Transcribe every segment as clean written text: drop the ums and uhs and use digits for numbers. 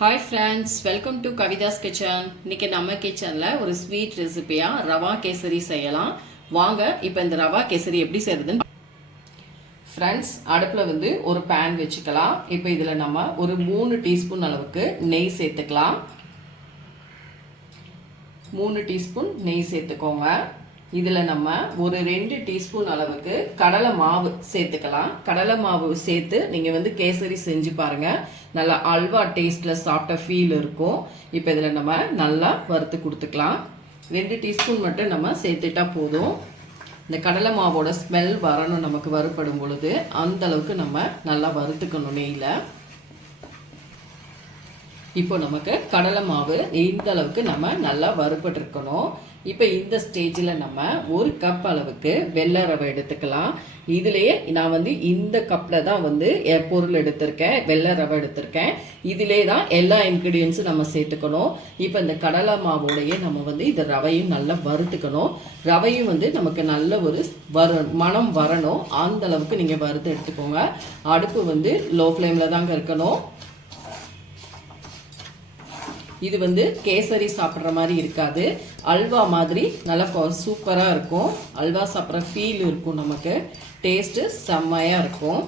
Hi friends, welcome to Kavitha's kitchen. இன்னைக்கு நம்ம கிச்சனில் ஒரு ஸ்வீட் ரெசிபியாக ரவா கேசரி செய்யலாம். வாங்க இப்போ இந்த ரவா கேசரி எப்படி செய்யறதுன்னு. ஃப்ரெண்ட்ஸ், அடுப்பில் ஒரு பேன் வச்சுக்கலாம். இப்போ இதில் நம்ம ஒரு 3 டீஸ்பூன் அளவுக்கு நெய் சேர்த்துக்கலாம். 3 டீஸ்பூன் நெய் சேர்த்துக்கோங்க. இதில் நம்ம ஒரு 2 டீஸ்பூன் அளவுக்கு கடலை மாவு சேர்த்துக்கலாம். கடலை மாவு சேர்த்து நீங்கள் கேசரி செஞ்சு பாருங்கள். நல்லா அல்வா டேஸ்ட்டில் சாப்பிட்ட ஃபீல் இருக்கும். இப்போ இதில் நம்ம நல்லா வறுத்து கொடுத்துக்கலாம். 2 டீஸ்பூன் மட்டும் நம்ம சேர்த்துட்டா போதும். இந்த கடலை மாவோட ஸ்மெல் வரணும் நமக்கு வறுப்படும் பொழுது. அந்த அளவுக்கு நம்ம நல்லா வறுத்துக்கணும் நெய்யில். இப்போ நமக்கு கடலை மாவு இந்த அளவுக்கு நம்ம நல்லா வறுபட்டுருக்கணும். இப்போ இந்த ஸ்டேஜில் நம்ம 1 கப் அளவுக்கு வெள்ளை ரவை எடுத்துக்கலாம். இதுலேயே நான் இந்த கப்பில் தான் பொருள் எடுத்திருக்கேன், வெள்ளை ரவை எடுத்திருக்கேன். இதிலே தான் எல்லா இன்க்ரீடியன்ஸும் நம்ம சேர்த்துக்கணும். இப்போ இந்த கடலை மாவோடையே நம்ம இந்த ரவையும் நல்லா வறுத்துக்கணும். ரவையும் நமக்கு நல்ல ஒரு மனம் வரணும். அந்த அளவுக்கு நீங்கள் வறுத்து எடுத்துக்கோங்க. அடுப்பு லோ ஃப்ளேமில் தாங்க இருக்கணும். இது கேசரி சாப்பிட்ற மாதிரி இருக்காது, அல்வா மாதிரி நல்லா சூப்பராக இருக்கும். அல்வா சாப்பிட்ற ஃபீல் இருக்கும், நமக்கு டேஸ்ட்டு செம்மையாக இருக்கும்.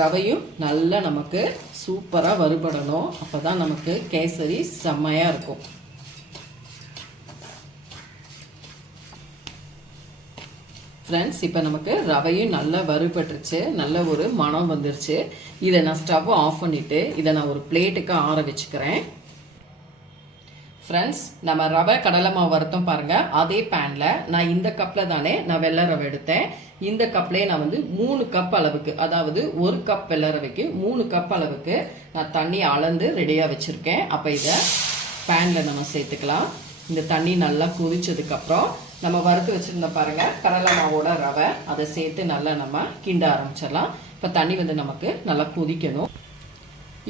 ரவையும் நல்லா நமக்கு சூப்பராக வறுபடணும். அப்போ தான் நமக்கு கேசரி செம்மையாக இருக்கும். ஃப்ரெண்ட்ஸ், இப்போ நமக்கு ரவையும் நல்லா வறுபட்டுருச்சு, நல்ல ஒரு மனம் வந்துருச்சு. இதை நான் ஸ்டவ் ஆஃப் பண்ணிவிட்டு இதை நான் ஒரு பிளேட்டுக்கு ஆற வச்சுக்கிறேன். ஃப்ரெண்ட்ஸ், நம்ம ரவை கடலை மாவு வறுத்தோம் பாருங்கள். அதே பேனில் நான் இந்த கப்பில் தானே நான் வெள்ளை ரவை எடுத்தேன். இந்த கப்லேயே நான் 3 கப் அளவுக்கு, அதாவது 1 கப் வெள்ளை ரவைக்கு 3 கப் அளவுக்கு நான் தண்ணி அளந்து ரெடியாக வச்சுருக்கேன். அப்போ இதை பேனில் நம்ம சேர்த்துக்கலாம். இந்த தண்ணி நல்லா கொதிச்சதுக்கப்புறம் நம்ம வறுத்து வச்சுருந்த பாருங்கள் கடலை மாவோட ரவை, அதை சேர்த்து நல்லா நம்ம கிண்ட ஆரம்பிச்சிடலாம். இப்போ தண்ணி நமக்கு நல்லா கொதிக்கணும்.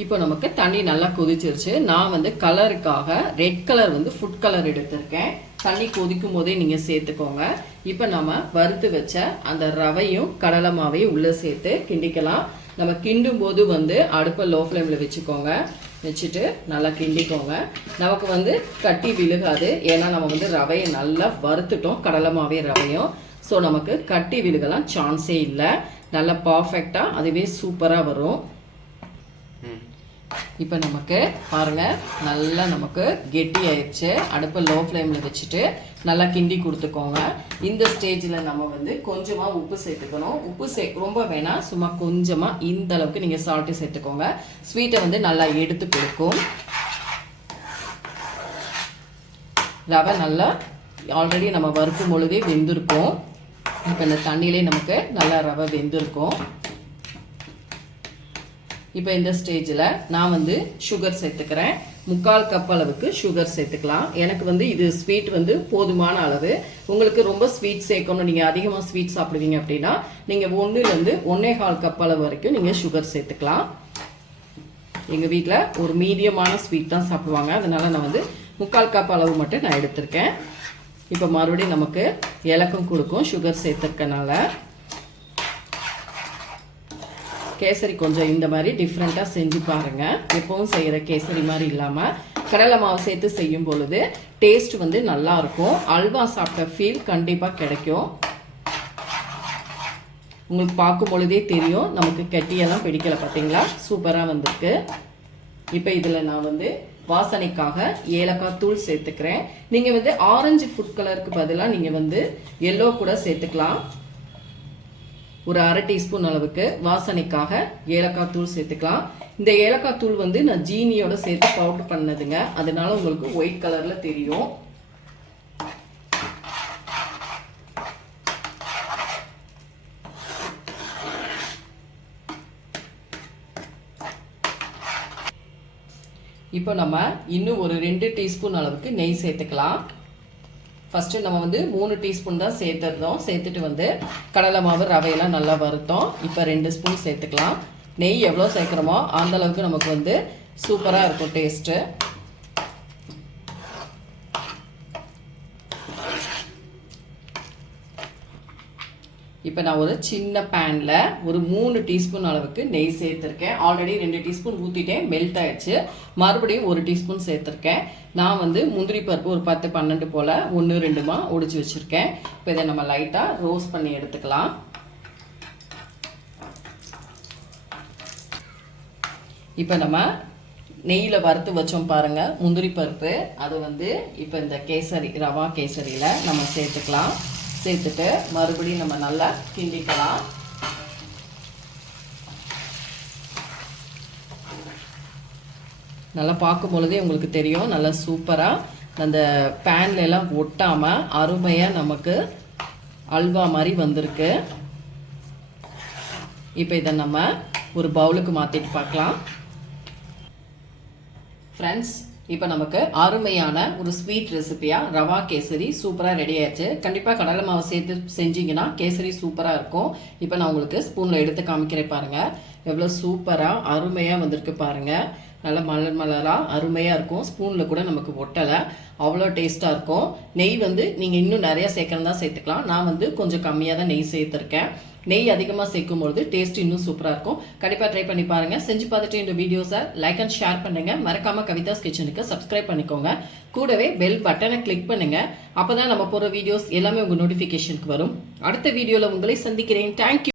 இப்போ நமக்கு தண்ணி நல்லா கொதிச்சிருச்சு. நான் கலருக்காக ரெட் கலர் ஃபுட் கலர் எடுத்திருக்கேன். தண்ணி கொதிக்கும் போதே நீங்கள் சேர்த்துக்கோங்க. இப்போ நம்ம வறுத்து வச்ச அந்த ரவையும் கடலை மாவையும் உள்ளே சேர்த்து கிண்டிக்கலாம். நம்ம கிண்டும் போது அடுப்பை லோ ஃப்ளேமில் வச்சுக்கோங்க. வச்சுட்டு நல்லா கிண்டிக்கோங்க. நமக்கு கட்டி விழுகாது. ஏன்னா நம்ம ரவையை நல்லா வறுத்துட்டோம், கடலை மாவே ரவையும். ஸோ நமக்கு கட்டி விழுகலாம் சான்ஸே இல்லை. நல்லா பர்ஃபெக்டாக அதுவே சூப்பராக வரும். இப்போ நமக்கு பாருங்கள் நல்லா நமக்கு கெட்டி ஆயிடுச்சு. அடுப்பை லோ ஃப்ளேமில் வச்சுட்டு நல்லா கிண்டி கொடுத்துக்கோங்க. இந்த ஸ்டேஜில் நம்ம கொஞ்சமாக உப்பு சேர்த்துக்கணும். உப்பு ரொம்ப வேணாம், சும்மா கொஞ்சமாக இந்த அளவுக்கு நீங்கள் சால்ட்டு சேர்த்துக்கோங்க. ஸ்வீட்டை நல்லா எடுத்து கொடுக்கும். ரவை நல்லா ஆல்ரெடி நம்ம வறுக்கும் பொழுதே வெந்திருக்கும். இப்போ இந்த தண்ணியிலே நமக்கு நல்லா ரவை வெந்திருக்கும். இப்போ இந்த ஸ்டேஜில் நான் சுகர் சேர்த்துக்கிறேன். 3/4 கப் அளவுக்கு சுகர் சேர்த்துக்கலாம். எனக்கு இது ஸ்வீட் போதுமான அளவு. உங்களுக்கு ரொம்ப ஸ்வீட் சேர்க்கணும், நீங்கள் அதிகமாக ஸ்வீட் சாப்பிடுவீங்க அப்படின்னா நீங்கள் 1லேருந்து 1.25 கப் அளவு வரைக்கும் நீங்கள் சுகர் சேர்த்துக்கலாம். எங்கள் வீட்டில் ஒரு மீடியமான ஸ்வீட் தான் சாப்பிடுவாங்க, அதனால் நான் 3/4 கப் அளவு மட்டும் நான் எடுத்திருக்கேன். இப்போ மறுபடியும் நமக்கு இலக்கம் கொடுக்கும் சுகர் சேர்த்துருக்கனால. கேசரி கொஞ்சம் இந்த மாதிரி டிஃப்ரெண்ட்டாக செஞ்சு பாருங்கள். எப்பவும் செய்கிற கேசரி மாதிரி இல்லாமல் கடலை மாவு சேர்த்து செய்யும் பொழுது டேஸ்ட் நல்லா இருக்கும். அல்வா சாப்பிட்ட ஃபீல் கண்டிப்பாக கிடைக்கும். உங்களுக்கு பார்க்கும் பொழுதே தெரியும் நமக்கு கெட்டியெல்லாம் பிடிக்கல, பார்த்தீங்களா? சூப்பராக வந்திருக்கு. இப்போ இதில் நான் வாசனைக்காக ஏலக்காய் தூள் சேர்த்துக்கிறேன். நீங்கள் ஆரஞ்சு ஃபுட் கலருக்கு பதிலாக நீங்கள் எல்லோ கூட சேர்த்துக்கலாம். ஒரு 1/2 டீஸ்பூன் அளவுக்கு வாசனைக்காக ஏலக்காய் தூள் சேர்த்துக்கலாம். இந்த ஏலக்காய் தூள் நான் ஜீனியோட சேர்த்து பவுடர் பண்ணதுங்க, அதனால உங்களுக்கு ஒயிட் கலர்ல தெரியும். இப்போ நம்ம இன்னும் ஒரு 2 டீஸ்பூன் அளவுக்கு நெய் சேர்த்துக்கலாம். ஃபஸ்ட்டு நம்ம 3 டீஸ்பூன் தான் சேர்த்துருந்தோம். சேர்த்துட்டு கடலை மாவு ரவையெல்லாம் நல்லா வறுத்தோம். இப்போ 2 ஸ்பூன் சேர்த்துக்கலாம். நெய் எவ்வளோ சேர்க்குறோமோ அந்தளவுக்கு நமக்கு சூப்பராக இருக்கும் டேஸ்ட்டு. இப்போ நான் ஒரு சின்ன பேனில் ஒரு 3 டீஸ்பூன் அளவுக்கு நெய் சேர்த்துருக்கேன். ஆல்ரெடி 2 டீஸ்பூன் ஊற்றிட்டேன், மெல்ட் ஆயிடுச்சு. மறுபடியும் 1 டீஸ்பூன் சேர்த்துருக்கேன். நான் வந்து முந்திரி பருப்பு ஒரு 10-12 போல் 1-2மா ஒடிச்சு வச்சுருக்கேன். இப்போ இதை நம்ம லைட்டாக ரோஸ்ட் பண்ணி எடுத்துக்கலாம். இப்போ நம்ம நெய்யில் வறுத்து வச்சோம் பாருங்கள் முந்திரி பருப்பு, அது வந்து இப்போ இந்த கேசரி ரவா கேசரியில் நம்ம சேர்த்துக்கலாம். சேர்த்துட்டு மறுபடியும் நம்ம நல்லா கிண்டிக்கலாம். நல்லா பார்க்கும் பொழுதே உங்களுக்கு தெரியும், நல்லா சூப்பராக அந்த பேன்ல எல்லாம் ஒட்டாமல் அருமையாக நமக்கு அல்வா மாதிரி வந்திருக்கு. இப்போ இதை நம்ம ஒரு பவுலுக்கு மாற்றிட்டு பார்க்கலாம். ஃப்ரெண்ட்ஸ், இப்போ நமக்கு அருமையான ஒரு ஸ்வீட் ரெசிபியாக ரவா கேசரி சூப்பராக ரெடி ஆயிடுச்சு. கண்டிப்பாக கடலை மாவு சேர்த்து செஞ்சிங்கன்னா கேசரி சூப்பராக இருக்கும். இப்போ நான் உங்களுக்கு ஸ்பூனில் எடுத்து காமிக்கிறேன் பாருங்கள், எவ்வளோ சூப்பராக அருமையாக வந்திருக்கு பாருங்கள். நல்லா மலர் மலராக அருமையாக இருக்கும். ஸ்பூனில் கூட நமக்கு ஒட்டலை, அவ்வளோ டேஸ்ட்டாக இருக்கும். நெய் வந்து நீங்கள் இன்னும் நிறையா சேர்க்கறதா சேர்த்துக்கலாம். நான் வந்து கொஞ்சம் கம்மியாக தான் நெய் சேர்த்துருக்கேன். நெய் அதிகமாக சேர்க்கும்பொழுது டேஸ்ட் இன்னும் சூப்பராக இருக்கும். கண்டிப்பாக ட்ரை பண்ணி பாருங்கள். செஞ்சு பார்த்துட்டு இந்த வீடியோஸை லைக் அண்ட் ஷேர் பண்ணுங்கள். மறக்காமல் கவிதாஸ் கிச்சனுக்கு சப்ஸ்கிரைப் பண்ணிக்கோங்க. கூடவே பெல் பட்டனை கிளிக் பண்ணுங்கள். அப்போ தான் நம்ம போகிற வீடியோஸ் எல்லாமே உங்கள் நோட்டிஃபிகேஷனுக்கு வரும். அடுத்த வீடியோவில் உங்களை சந்திக்கிறேன். தேங்க்யூ.